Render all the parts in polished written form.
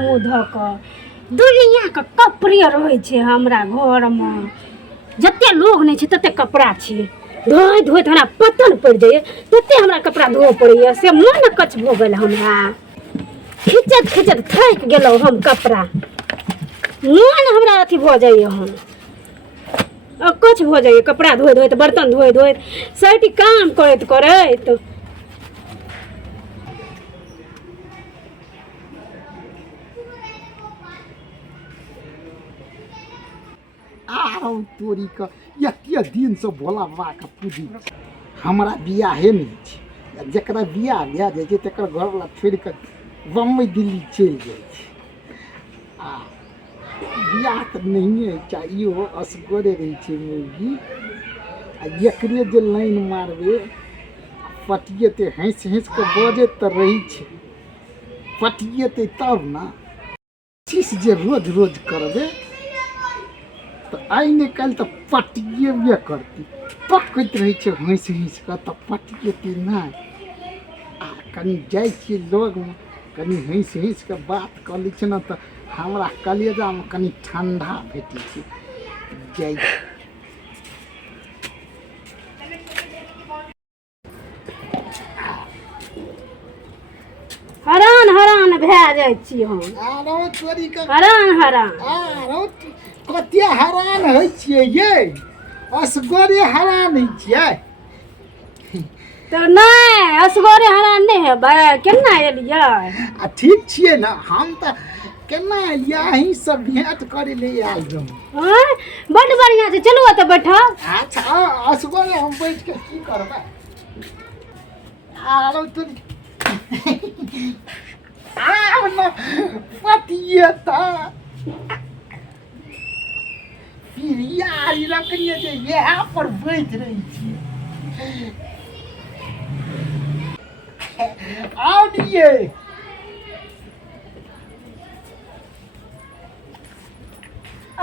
मुँह धऽ कऽ दुनियाके कपड़े रहै छै हमरा घरमे जतेक लोग नहि छै ततेक कपड़ा छै धोइत धोइत हमरा पतन पड़ि जाइए ततेक हमरा कपड़ा धोअ पड़ैए से मोन कच भऽ गेल हमरा खिचैत खिचैत थाकि गेलहुँ हम कपड़ा मोन हमरा अथी भऽ जाइए हम अकछ भऽ जाइए कपड़ा धोइत धोइत बर्तन धोइत धोइत सैटी काम करैत करैत तोरी का एतेक दिन से भोला बाबा के पूजी हमरा बियाहे नहीं छै जकरा बियाह भए जाइ छै तकर घरवला छोड़ि कऽ बम्बई दिल्ली चलि जाइ छै आ बियाह तऽ नहिए होइ छै इहो असगरे रहै छै मुर्गी आ एकरे जे लाइन मारबै पटिएतै हँसि हँसि कऽ बजैत तऽ रहै छै पटिएतै तब ने चीज जे रोज रोज करबै तो आई ने कल तो पटिएबे करती पकैत रहे छै हँसि हँसि कऽ तऽ पटिएतै नहि आ कनि जाइ छियै लगमे कनि हँसि हँसि कऽ बात कऽ लै छै ने तऽ हमरा कलेजामे कनि ठण्डा भेटै छै जाइ हरान हरान भए जाइ छी हम हरान हरान कते हरान होइ छियै ये असगरे हरान होइ छियै तऽ नहि असगरे हरान नहि हेबै केना एलियै आ ठीक छियै ने हम तऽ केना एलियै अहीं सब भेंट करे ले आयल रहूँ बड्ड बढ़िआँ छै चलू ओतऽ बैठब अच्छा असगरे हम बैठ के की करबै आरो तोरी आब ने पतिएता यारी रखलिए जे यहाँ पर बैठ रही थी आओ दिए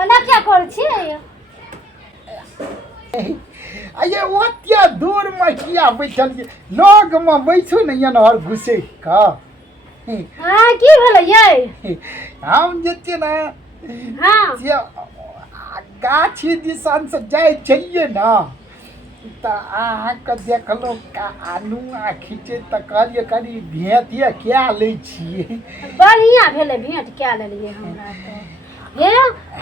ओना क्या करै छी अये ओत्या दूर में किया बैठल लग में बैठो न एनहर घुसे का हाँ की भेलै ये हम जे छै ने हाँ गाछी दिसन से जाइ छलिए ना तऽ अहाँके देखलहुँ आनुआ खींचे तऽ कहलिए कनि भेँटिए कए लै छियै बढ़िआँ भेलै भेँट कए लेलियै हमरा तऽ हे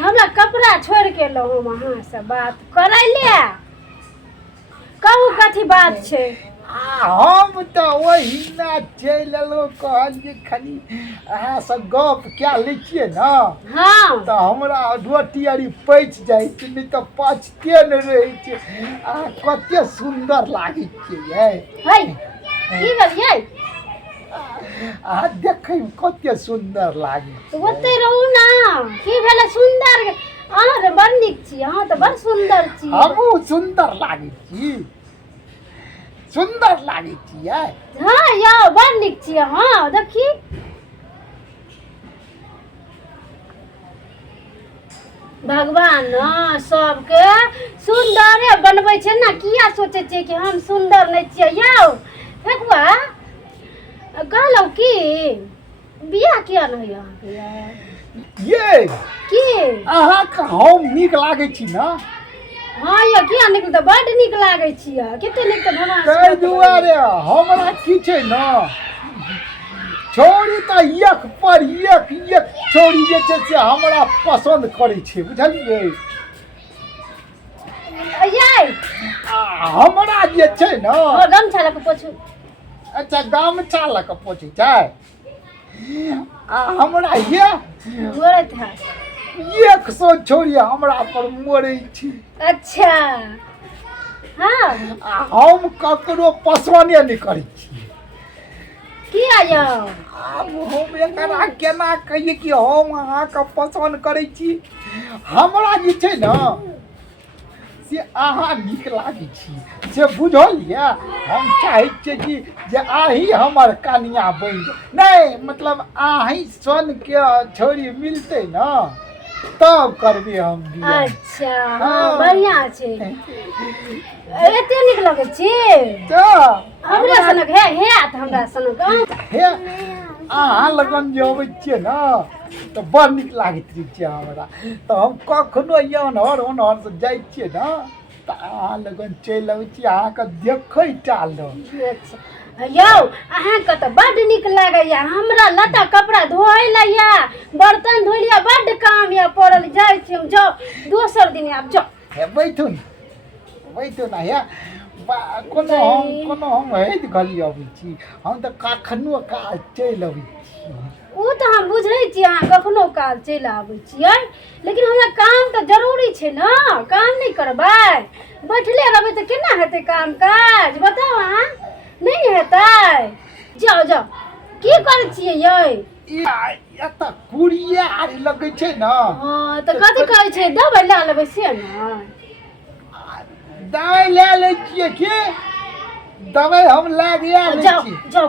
हमरा कपड़ा छोड़ि के एलहुँ हम अहाँसँ बात करै ले कहू कथी बात छै हम तऽ ओहिना चलि एलहुँ कहलिए कनि अहाँसँ गप कए लै छियै ने हाँ तऽ हमरा रोटी आरी पचि जाइ छै नहि तऽ पचते नहि रहै छै अहाँ कतेक सुन्दर लागै छियै है की भेलियै अहाँ देखैमे कतेक सुन्दर लागै छै ओतै रहू ने की भेलै सुन्दर अहाँ तऽ बड़ नीक छी अहाँ तऽ बड़ सुन्दर छी हमहूँ सुन्दर लागै छी सुन्दर लागै छियै हाँ यौ बड़ नीक छियै हाँ देखी भगवान न सबके सुन्दरे बनबै छै ने किया सोचै छियै कि हम सुन्दर नहि छियै यौ देखबा कहलहुँ की बियाह किया नहि होइए अहाँके ये की अहाँके हम नीक लागै छी ने हाँ यौ किया नीक तऽ बड्ड नीक लागै छियै कते नीक तऽ भगवान ताहि दुआरे हमरा की छै ने छोरी तऽ एक पर एक छोरी जे छै से हमरा पसन्द करै छै बुझलियै ये हमरा जे छै ने गमछा लऽ कऽ पोछू अच्छा गमछा लऽ कऽ पोछै छै आ हमरा ये बोलैत है 100 छोरी हमरा पर मरै छै अच्छा हाँ आ हम ककरो पसन्द नहि करै छी किया यौ आब हम एकरा केना कहिए कि हम अहाँके पसन्द करै छी हमरा जे छै ने से अहाँ नीक लागै छी से बुझलियै हम चाहै छियै कि जे अहीं हमर कनिया बनि जाउ नहि मतलब अहीं सनके छोरी मिलतै ने तब करबे हम बियाह अच्छा हाँ बढ़िया छै एते नीक लगै छी तऽ हमरा सनक हे हे तऽ हमरा सनक हे अहाँ लगन जे अबै छियै ने तऽ बड़ नीक लागैत रहै छै हमरा। तऽ हम कखनो एनहर ओनहरसँ जाइ छियै ने तऽ अहाँ लगन चलि अबै छी अहाँके देखै टा लए। यौ अहाँके तऽ बड्ड नीक लागैया, हमरा लत्ता कपड़ा धोइ लए या बर्तन धोइ लिया बड्ड काम या पड़ल, जाइ छी हम। जाउ दोसर दिन आब जाउ। हे बैठू ने हे कोनो हम हटि गली अबै छी, हम तऽ कखनो काल चलि अबै छी। ओ तऽ हम बुझै छी अहाँ कखनो काल चलि आबै छियै, लेकिन हमरा काम तऽ जरूरी छै ने, काम नहि करबै बैठले रहबै तऽ केना हेतै काम काज, बताउ अहाँ। नहीं हेतै, जाओ जाओ। की करै छियै यै? एतऽ कुड़िया आर लगै छै ने। हाँ तऽ कथी कहै छै, दबाइ लए लेबै से ने। दवाइ लए लै छियै कि दवाइ हम लए लै जाओ छियै। जाओ,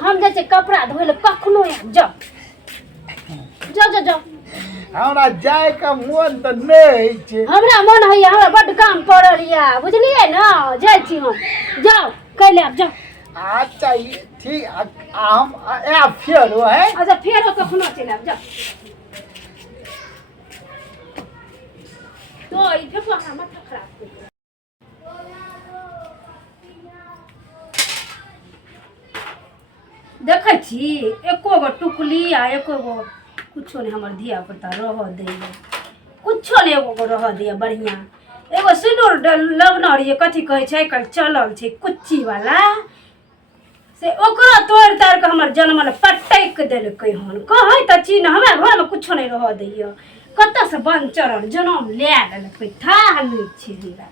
हम जाइ छियै कपड़ा धोइ लए, कखनो आयब। जाओ जाओ जाओ जाओ। हमरा जायके मोन तऽ नहि होइ छै। हमरा मोन होइया, हमरा बड्ड काम पड़ल यऽ, बुझलियै ने, जाइ छी हम। जाओ कैले आब, जाओ। अच्छा ठीक, हम आयब फेर है। अच्छा फेरो कखनो चलि आयब, जाओ। तो ई फेको हमरा माथा खराब कर दिया। देखै छी एको गो टुकली आ एको गो कुछो नहीं हमर धिया पुता रह दैया, कुछो नहीं एगो गो रह दैया बढ़िया। एगो सिंदूर लबना रहिए, कथी कहै छै आइकाल्हि चलल छै कुच्ची वाला, से ओकरा तोड़ि ताड़ि कऽ हमर जनमल पटैक देलकै हन। कहै तऽ छी ने हमरा घरमे कुछो नहीं रह दैया, कतऽ से बन चढ़ल जनम लए लेलकै, थाह नहि छै हमरा।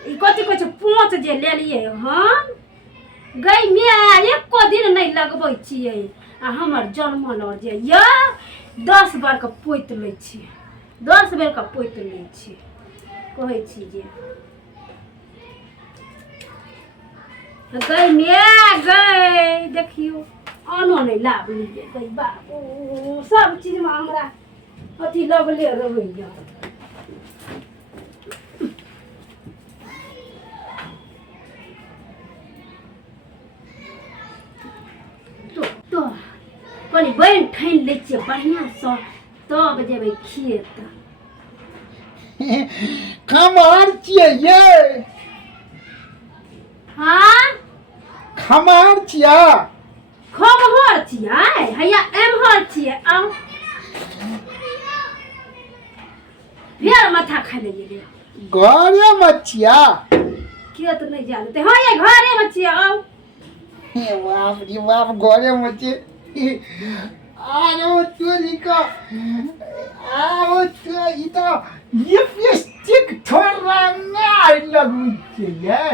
ई कथी कहै छै पोंछ जे लेलियै हन, गै माय एको दिन नहीं लगबै छियै आ हमर जनमल जे यऽ 10 बार के पोति लै छै, 10 बेर के पोति लै छै। कहै छी जे गै माय गै देखियो आनो नहीं लाबलियै गै बाबू, सब चीजमे हमरा अथी लगले रहैया। तो कनी बनि ठानि लै छियै बढ़िआँसँ, तब जेबै खेत। खमहर छियै ये, हाँ खमहर छियै। खमहर छियै हैया एम्हर छियै, आउ फेर माथा खाय ले गेलै। घरेमे छियै। खेत नहीं जा देतै, हाँ ये घरेमे छियै, आउ। हे बाप रे बाप, घरेमे छियै। आरो तोरी का आओ तो ई तो लिपस्टिक थोड़ा मार लगबै छियै।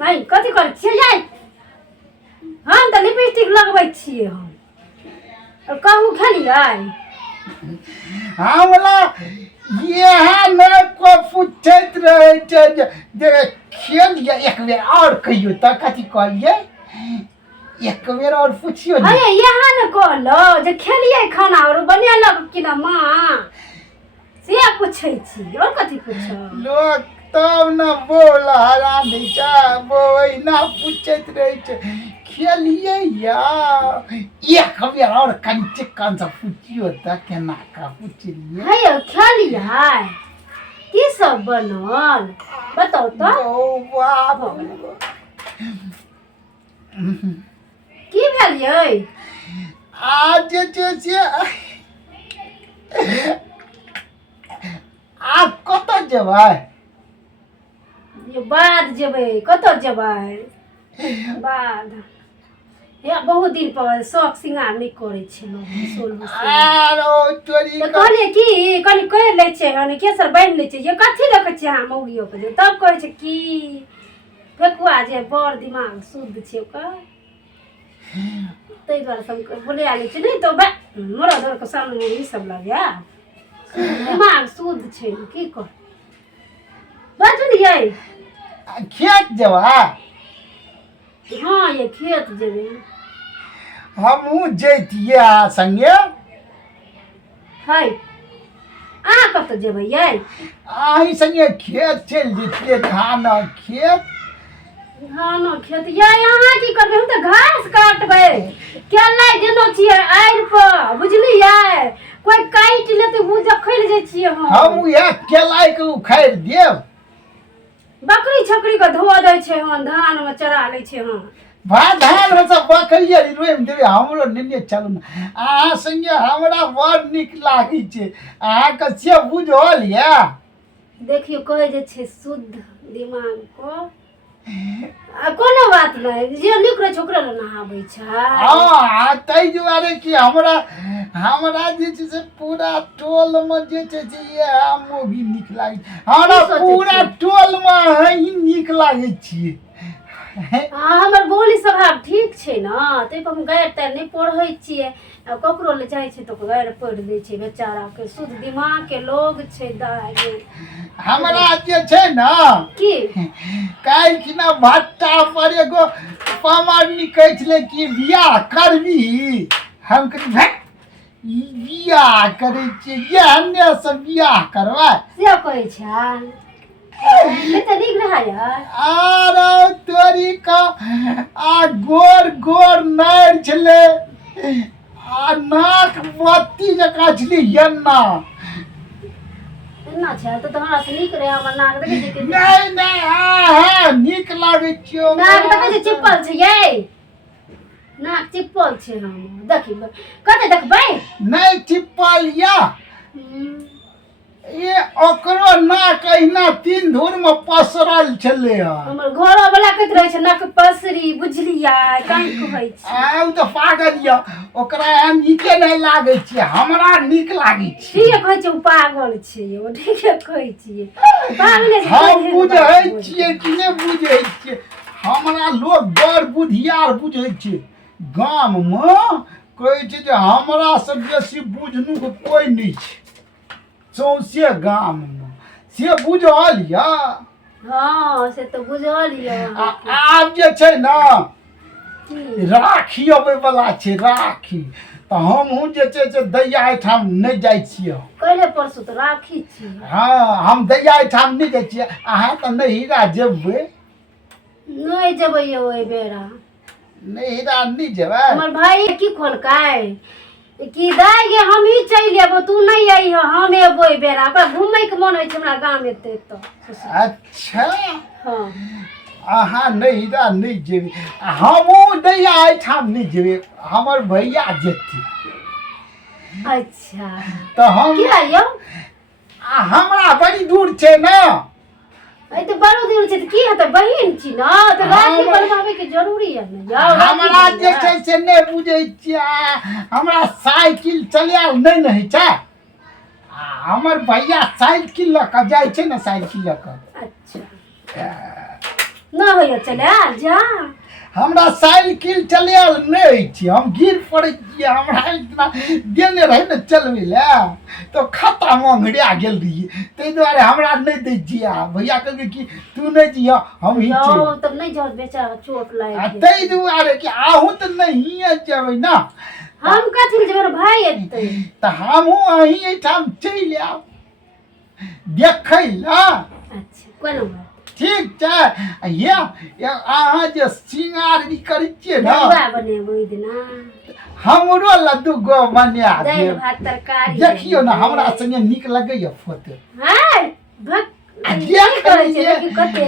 भाई कथी करै छियै यै? हम तऽ लिपस्टिक लगबै छियै हम। और कहूँ खेलियै? हमरा इएह नहि को पूछैत रहै छै जे खेलियै एक बेर और कहियो तऽ कथी कहलियै, एक बेर और पूछियो ने। अरे यहाँ ने कहलो जे खेलियै खाना और बनेलक कि ना माँ, से पूछै छी और कथी पूछब। लोग तब न बोल हरा दै छै, ओहिना पूछैत रहै छै खेलियै या एक बेर और कनि चिक्कन से पूछियो तऽ केना का पूछलियै। हे यौ खेलियै, की सब बनल बताउ तऽ। ओ बाप, की भेल यै? आज जे छै आब कतऽ जेबै? बाद जेबै, कतऽ जेबै बाद। या बहुत दिन पर शौक सिंगार नहीं करे छै लोग, सोलह से आरो चोरी तऽ कहलिए की कनि कहि लै छै हन, केसर बान्हि लै छै। ये कथी देखै छियै अहाँ मौगियो के, तब कहै छै की फेकुआ जे बड़ दिमाग शुद्ध छै ओकर, ताहि दुआरे सब बोले लै छै। नहीं तो मोरा दर के सामने ई सब लगे दिमाग शुद्ध छै, की कर बचलियै। खेत जेबै? हाँ ये खेत जेबै। हमहूँ जैतियै अहाँ संगे। है अहाँ कतऽ जेबै यै? अहीं संगे खेत चलि जैतियै, धान खेत। धान खेत यै, अहाँ की करबै? हम तऽ घास काटबै। केला देने छियै आड़ि पर, बुझलियै? कोई काटि लेतै मुँह देखै लए जाइ छियै हम उएह केलाइ के उखाड़ि देब। बकरी छकरी के धो दै छै हन, धान में चरा लै छै हन। भात धान में सब बकरिया रोमि देबै, हमरो नेने चलू ने। अहाँ संगे हमरा बड़ नीक लागै छै। अहाँके से बुझल यऽ? देखियो कहै जे छै शुद्ध दिमाग को। कोनो बात नहीं, जे नीक रहै छै ओकरा ले नहाबै छै। हाँ, ताहि दुआरे कि हमरा जे छै से पूरा टोल में जे छै से इएह मोगी नीक लागै छै। हमरा की सोचै पूरा छियै? टोल में अहीं नीक लागै छियै। हमर बोली स्वभाव ठीक छै ने, ताहि पर हम गारि तारि नहीं पढ़ै छियै। ककरो ले जाइ छै तो गारि पढ़ि दै छै, बेचारा के शुद्ध दिमाग के लोग छै। दाइ हमरा जे छै ने, की काल्हि खिना भट्टा पर एगो पामानी कहै छलै कि बियाह करबी। हम कहली भाइ बियाह करै छियै, एहने से बियाह करबै? से कहै छै कते नीक रहै यार। आरो तोरी का आ गोर गोर नारि छलै, आ नाक बत्ती जकाँ छलै एना। एना छै तो हमरा से नीक रहे। हमर नाक देखे छै कि नहीं नहीं, हाँ नीक लागै छियो। नाक देखे छै चिप्पल छै यै, नाक चिप्पल छै। हम देखी कते देखबै? नहीं चिप्पल या ये ओकरो नाक अहिना 3 धुर में पसरल छलै। हमर घरो वाला कहैत रहे छै नाक पसरी, बुझलियै? काहे कहै छै? आ तो पागल या, ओकरा एहन नीके नहीं लागै छै, हमरा नीक लागै छै। ठीक कहै छै, उ पागल छै। ओ ठीके कहै छियै, पागले छै। हम बुझै छियै कि नहीं बुझै छियै? हमरा लोग बड़ बुधियार बुझै छै। गाम में कहै छै जे हमरा से बेसी बुझनु के कोई नहीं छै सौंसे गाम में। से बुझल या? हाँ से तो बुझल ये। आब जे छै ना, राखी अबै वाला छै, राखी। तो हमहूँ जे छै से दैया एहिठाम नहीं जाइ छियै। कहिले परसू तो राखी छी। हाँ, हम दैया एहिठाम नहीं जाइ छियै। अहाँ तऽ नहिरा जेबै? नहीं जेबै ये ओहि बेरा। नहिरा नहीं जेबै? हमर भाई की खोलकै कि दाइ गे हम ही चलि एबो, तू नहीं अइह, हम एबो एहि बेरा। ओकरा घूमय के मन होइ छै हमरा गाम एते तो। अच्छा, हाँ अहाँ नहिरा नहीं जेबै, हमहूँ दैया एहिठाम नहीं जेबै। हमर भैया जेतै। अच्छा तो हम किया यौ? हमरा बड़ी दूर छै ना। अइ तो बड़ो दूर छै, की हेतै? बहिन छी ना, तो राखी बनवावे के जरूरी है ने यौ। हमरा जे छै से नहीं बुझै छियै। हमरा साइकिल चलायल नहीं ने होइ छै। हमर भैया साइकिल लऽ कऽ जाइ छै ने, साइकिल लऽ कऽ। अच्छा ना होइए चलायल जा। हमरा साइकिल चलायल नहीं होइ छै, हम गिर पड़ै छियै। हमरा इतना देने रहे ने चलबै लए, तो खाता मंगड़ा गेल रहियै। ताहि दुआरे हमरा नहीं दै छियै। भैया कहलकै कि तू नहीं जिया, हम ही यौ चल। तब नहीं जाओ, बेचारा चोट आ लागि ताहि दुआरे कि आहू तऽ नहिए जेबै ना। हम कथी ले जेबै? भाई एतै तऽ हमहूँ अहीं एहिठाम चलि आयब देखै लए। अच्छा कोनो बात ठीक छै। ये अहाँ जे श्रृंगार करै छियै ने, दरुआ बनेबै ओहि दिना, हमरो ला दूगो बना दालि देब। भात तरकारी देखियो ना, हमरा संगे नीक लगैया फोटो। हाय भक देख करै छै लियै। देखी कते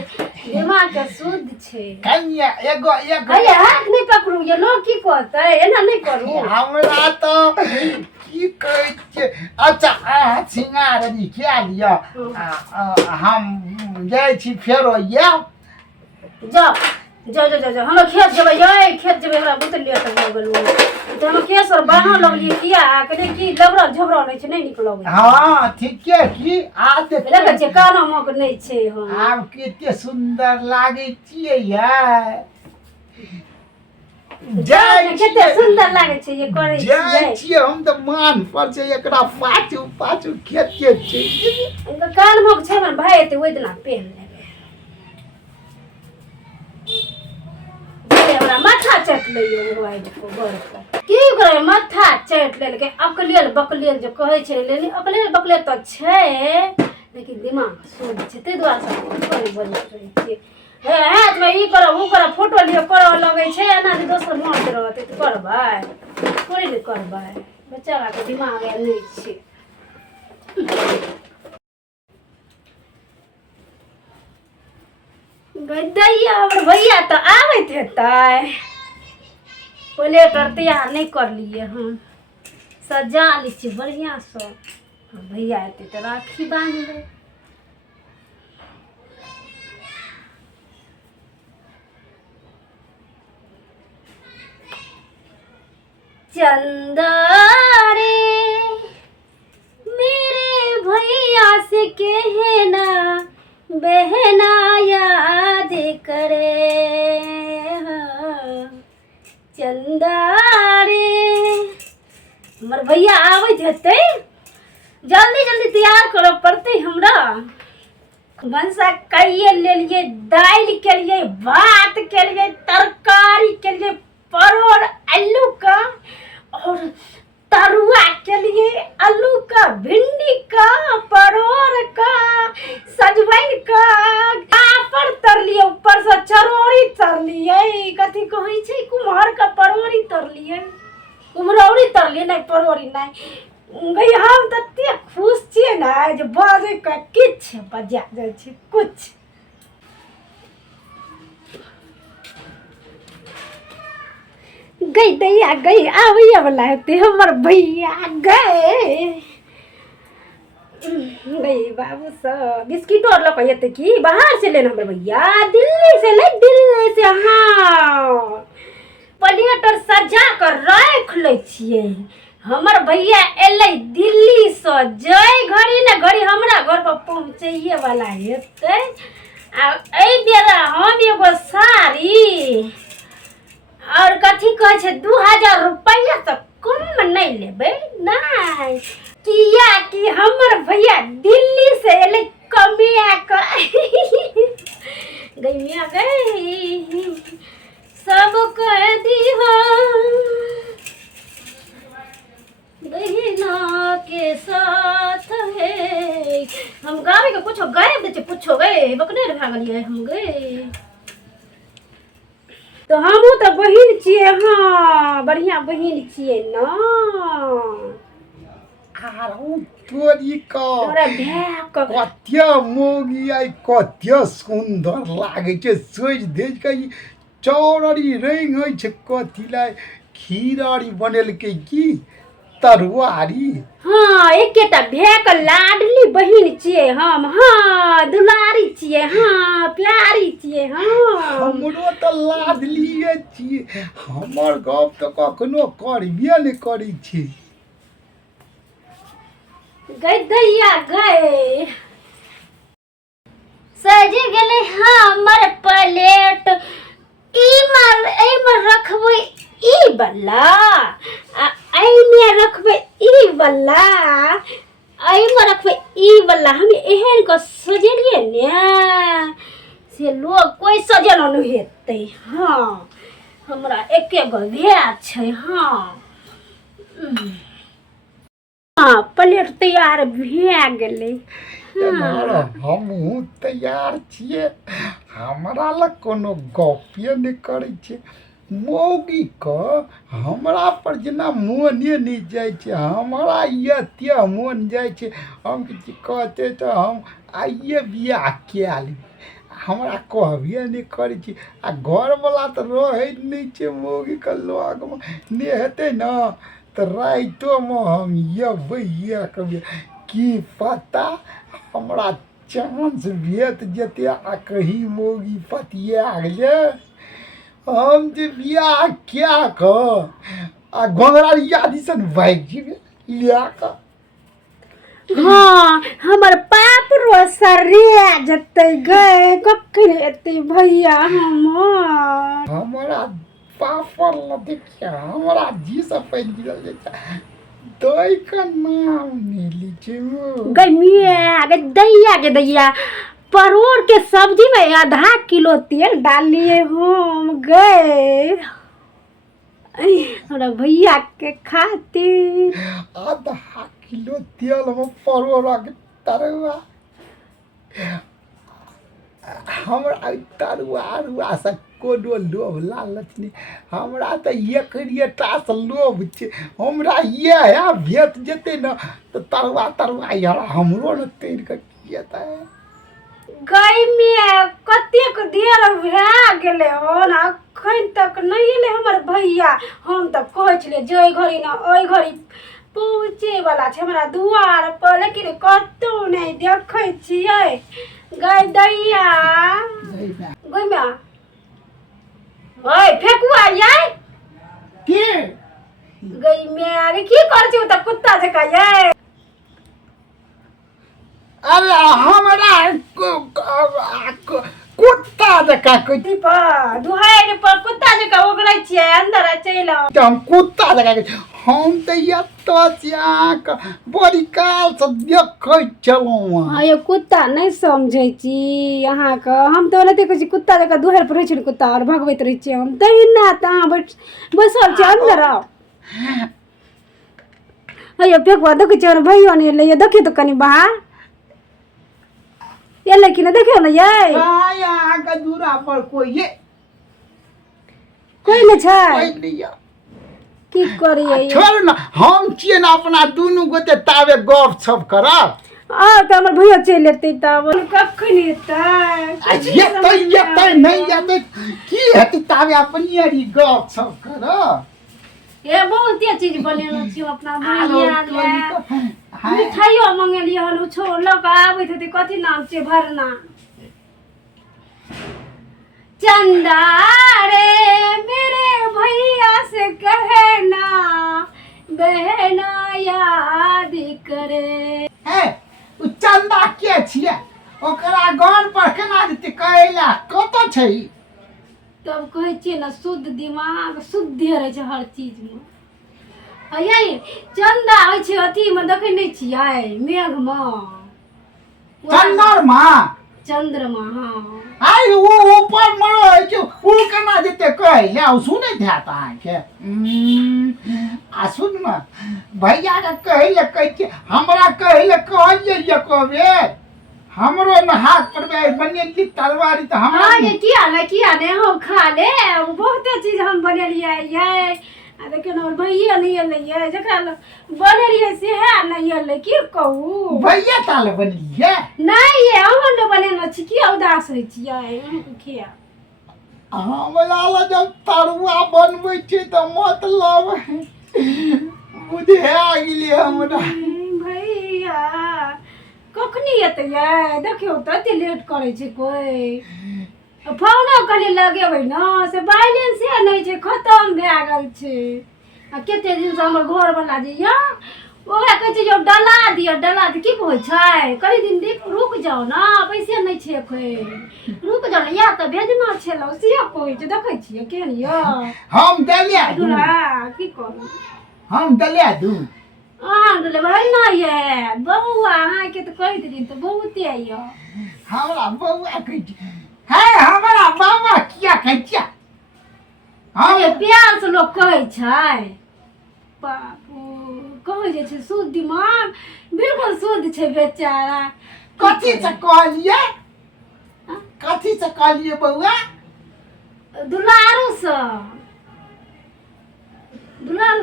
दिमाग के शुद्ध छै। कन्या एगो अरे हाथ नहीं पकड़ू, ये लोग की कहतै? एना नहीं करू। हमरा तो की कहै छियै। अच्छा अहाँ श्रृंगार कए लिअ, हम जाइ छी फेरो ये। जाओ जाओ जाओ जाओ, हम खेत जेबै ये, खेत जेबै। हमरा बुतल लिया तक हो गेल तो हम केस और बाहर लगलिए। किया कने की लबरल झबरल रहै छै, नहीं नीक लगै। हाँ ठीके की आ देखै छियै काना मक नहीं छै। हम आब कते सुंदर लागै छियै ये। जाइ कते सुंदर लागै छै ये करै जाइ छियै। छियै हम तऽ मान पर छै। एकरा पाछू पाछू खेते छै। इनका कान मक छै, हमर भाई एते ओइ दिना पेन लेबै। हमरा माथा चक चाट ले मोबाइल को बड़ की करे माथा चाट ले के अकलेल बकलेल जो कहे छै लेकिन अकलेल बकलेल तो छै लेकिन दिमाग सोच छै ते द्वारा सब करे बन रही छै हे हाथ में ई करो उ करो फोटो लियो करो लगे छै एना जे दोसर मारते रहते त करबै थोड़ी न करबै बच्चा के दिमाग नहीं छै गदैया हमर भैया तो आबैत हेतै प्लेट और तैयार नहीं कर लिए हम सजा ली छी बढ़िया से भैया एते तो राखी बांधबै चंदा रे मेरे भैया से कहना बहना याद करे चंदा रे हमर भैया आबैत हेतै जल्दी जल्दी तैयार करऽ पड़तै हमरा भनसा कइये लेलिए दालि के लिए भात के लिए तरकारी के लिए परोर आलू का और तरुआ के लिए आलू का भिंडी का परोर का सजमैन का पापड़ तर लिए ऊपर से चरौरी तर लिए कथी कहै छै कुम्हर का परोरी तर लिए कुम्हरौरी तर लिए नहीं परोरी नहीं गई हम तते खुश छियै ना जे बाजे का किछ बजा जाइ छै कुछ गई दैया गई आबैया वाला हेतै हमर भैया गए गई बाबू सब बिस्किट और लऽ हेतै कि बाहर से लेना हमर भैया दिल्ली से हाँ प्लेट और सजा कर राख ले छियै हमर भैया एलै दिल्ली से जय घड़ी न घड़ी हमरा घर पर पहुँचैये वाला हेतै आ एहि बेरा हम एगो साड़ी और कथी कहे छै 2000 रुपया तो कम नहीं लेबै नहीं किया कि हमर भैया दिल्ली से एले कमिया का गैया गई सब कह दिहा बहिना के साथ है हम गावे के कुछ गायब दे छै पूछो गए बकने भागलिए हम गए तो हमहूँ तो बहिन छियै हाँ बढ़िया बहिन छियै ना आरो तोरी का तोरा भाय का कत्या मोगी आई कत्या सुंदर लागे छै सोच देख के ई चौररी रंग होइ छै कथिला खीरारी बनेलकै की तरुआरी हाँ एकेटा भाय के लाडली बहिन छियै हम हाँ दुलारी छियै हाँ प्यारी छियै हाँ हमरो तो लाडलिए छियै हमर गप तो कखनो करबे नहि करै छी गई दैया गए सज गेले हमर प्लेट ई में रखबै ई बला आ एमे रखबै ई बला एमे रखबै ई बला हम एहन के सजेलिए ने से लोग कोई सजन नहीं हेतै हाँ हमरा एके गो भैया छै हाँ हाँ प्लेट तैयार भए गेलै हमहूँ तैयार छियै हमरा लग कोनो गपे नहि करै छै मौगी के हमरा पर जेना मोने नहि जाइ छै हमरा एते मोन जाइ छै हम किछु कहते तऽ हम आइए बियाह कए ली हमरा कहबे नहि करै छी आ घरवला तऽ रहै नहि छै मौगीके लगमे नहि हेतै ने तऽ रातिओमे हम अयबै कहबै की पता हमरा चांस भेट जेतै आ कहीं मौगी पतिया गेलै हम जे बियाह कए कऽ आ घोंघरारिया दिसन भागि जेबै लए कऽ हाँ हमर पापरो सरिया जतै गए कखन एतै भैया हमर हमरा पापड़ ल देखिया हमरा जी से पैन गिरल जाइ छै दई का नाम नहीं लीजिए गई मिया गई दैया परोर के सब्जी में आधा किलो तेल डालिए हम गए हमरा भैया के खातिर आधा किलो तेल में परोरा के तरुआ हमरा तरुआ अरुआ से कोनो लोभ लालच नहीं। हमरा तो एकटा से लोभ छै। हमरा ये भेट जेतै न तो तरुआ तरुआ यार हमरो न तैर के किएतै। गई में कतेक देर भए गेले हन अखन तक नहीं एले हमर भैया। हम तो कहै छलिए जे घड़ी ना ओइ घड़ी पहुँचे वाला छै हमरा दुआर पर, लेकिन कतौ नहीं देखै छियै। गई दैया गई में ओए फेकुआ याय के गई में आगे की कर छी त कुत्ता जका याय। अरे हमरा कुत्ता जका दी पर दुहाई पर कुत्ता जका ओगरै छियै अंदर चैल आउ। हम कुत्ता जका हम तो एतो जाक बड़ी काल से देखै छलहुँ। ये कुत्ता नहीं समझै छी अहाँ के। हम तो ओनाहिते कहै छी कुत्ता जका दुहार पर रहै छै कुत्ता और भगबैत रहै छियै हम। तहिना त अहाँ बैसल छी अंदर आउ। अयो फेकुआ देखै छियै भैया नहीं एलै देखियो तो कनी बाहर एलै कि नहीं देखियो ना ये। यहाँ का दूरा पर कोई ये कोई नहीं छै कोई नहीं है। की करिए छोड़ ना हम छिए ना अपना दुनू गोटे तावे गप सब करब। आ त हमर भैया चलि एतै तब कखन एतै ये नहीं जाते की हेतै तावे अपनी अरी गप सब करब। ए बहुते चीज बनेलो छी अपना भैया ले। मिठाइयो मंगेलिए हन उ छो लोग आबैत हेतै कथी नाम छै भरना। चंदा रे मेरे भैया से कहना बहना याद करे। है उ चंदा के छिए ओकरा गान पर केना देते कहैला कत छै। तब कहै छियै ना शुद्ध दिमाग शुद्धे रहै छै हर चीज में। यै चंदा होइ छै अथी में देखै नहीं छियै मेघ में चंद्रमा चंद्रमा। हाँ आई वो ऊपर मरो है कि वो केना देते कहैला उ सुनै ध्यात अहाँ के। आ सुन ना भैया के कहैले कहै छै हमरा कहैले कहलिए एको बेर हमरो में हाथ पर बने की तलवारी तो हमरा हाँ ये किया ने हम खा ले बहुते चीज हम बनेलिए ये। आ देखियो ना भैया नहीं एलै ये जकरा बनेलिए से है नहीं एलै की कहू। भैया ताले बनिए नहीं ये अहाँ ने बनेने छी की उदास होइ छियै अहाँ के खिया। हमरा ला जब तरुआ बनबै छै त मतलब बुझे गेली हमरा। भैया कखनी एतै ये देखियो त एते लेट करै छै कोई। फोनो कनी लगेबै न से बैलेंस नहीं छै खत्म भए गेल छै। आ कते दिन से हमर घर वाला जे य ओकरा कहै छै जो डला दिय की कहै छै कनी दिन देख रुक जाओ ना पैसे नहीं छै एखन रुक जाओ ना या त भेजना छेलौ से कहै छै देखै छियै केहन य। हम देलिया दू की कहू हम देलिया दू अहाँ बोले भाई ना ये बउआ अहाँ के त कहि देलिन त बहुते य। हमरा बउआ कहै छै है हमरा बाबा किया कहै छै हम ये प्यार से लोग कहै छै। बापू कहै जे छै शुद्ध दिमाग बिल्कुल शुद्ध छै बेचारा। कथी से कहलिए कथी से कहलिए बउआ दुलारू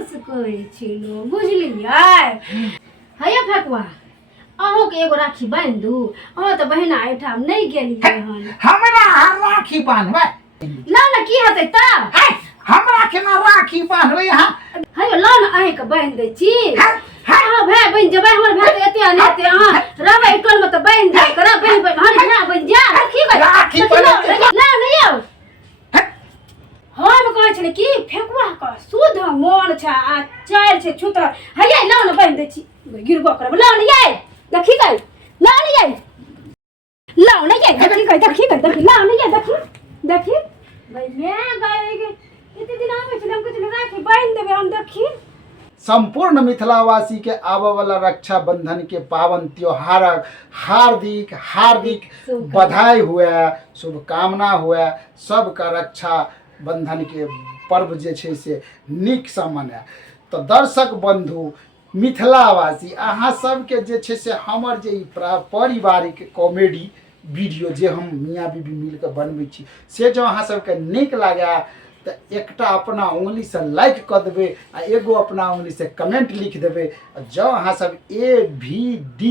से कहै छै लोग बुझलियै। हैया फेकुआ अहूँ के एगो राखी बांध दू अहाँ तो बहिना एठाम नहीं गेलियै हन। हमरा राखी बांधबै लाउ ना की हेतै त है हमरा केना राखी बांधबै अहाँ। हैयो लाउ ना अहीं के बांध दै छी। अहाँ भाय बहिन जेबै हमर भाय के एते अनेते अहाँ रहबै टोल में त बांध दे कर बहिन हम भाय बहिन जा देखी राखी बांधै लाउ नहीं आउ। हम कहै छलै कि फेकुआ के शुद्ध मन छै आ चाइर छै छुतर। हैया लाउ ना बांध दै छी गिरबो करब लाउ ना ये देखी गई लाउ ना ये लाउ ना ये देखी लाउ ना ये देखी भाई मैं गए इतने दिन आवे छलै हम कहै राखी बांध देबै हम देखी। संपूर्ण मिथिलावासी के आबे वाला रक्षाबंधन के पावन त्योहारक हार्दिक हार्दिक बधाई हुए शुभकामना हुए। सबका रक्षा बंधन के पर्व जे छै से नीकसँ मनाए। तऽ दर्शक बंधु मिथिलावासी अहाँ सबके जे छै से हमर जे ई पारिवारिक कॉमेडी वीडियो जे हम मियाँ बीबी मिलकर बनबै छी से जँ अहाँ सबके नीक लागै तऽ एकटा अपना उंगलीसँ लाइक कऽ देबै आ एगो अपना उंगलीसँ कमेंट लिख देबै। जँ अहाँ सब AVD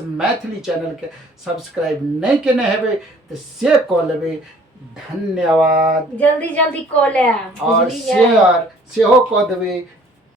मैथिली चैनलके सब्सक्राइब नहीं केने हेबै तऽ से कऽ लेबै। धन्यवाद। जल्दी जल्दी कॉल है और शेयर सेहो कऽ देबै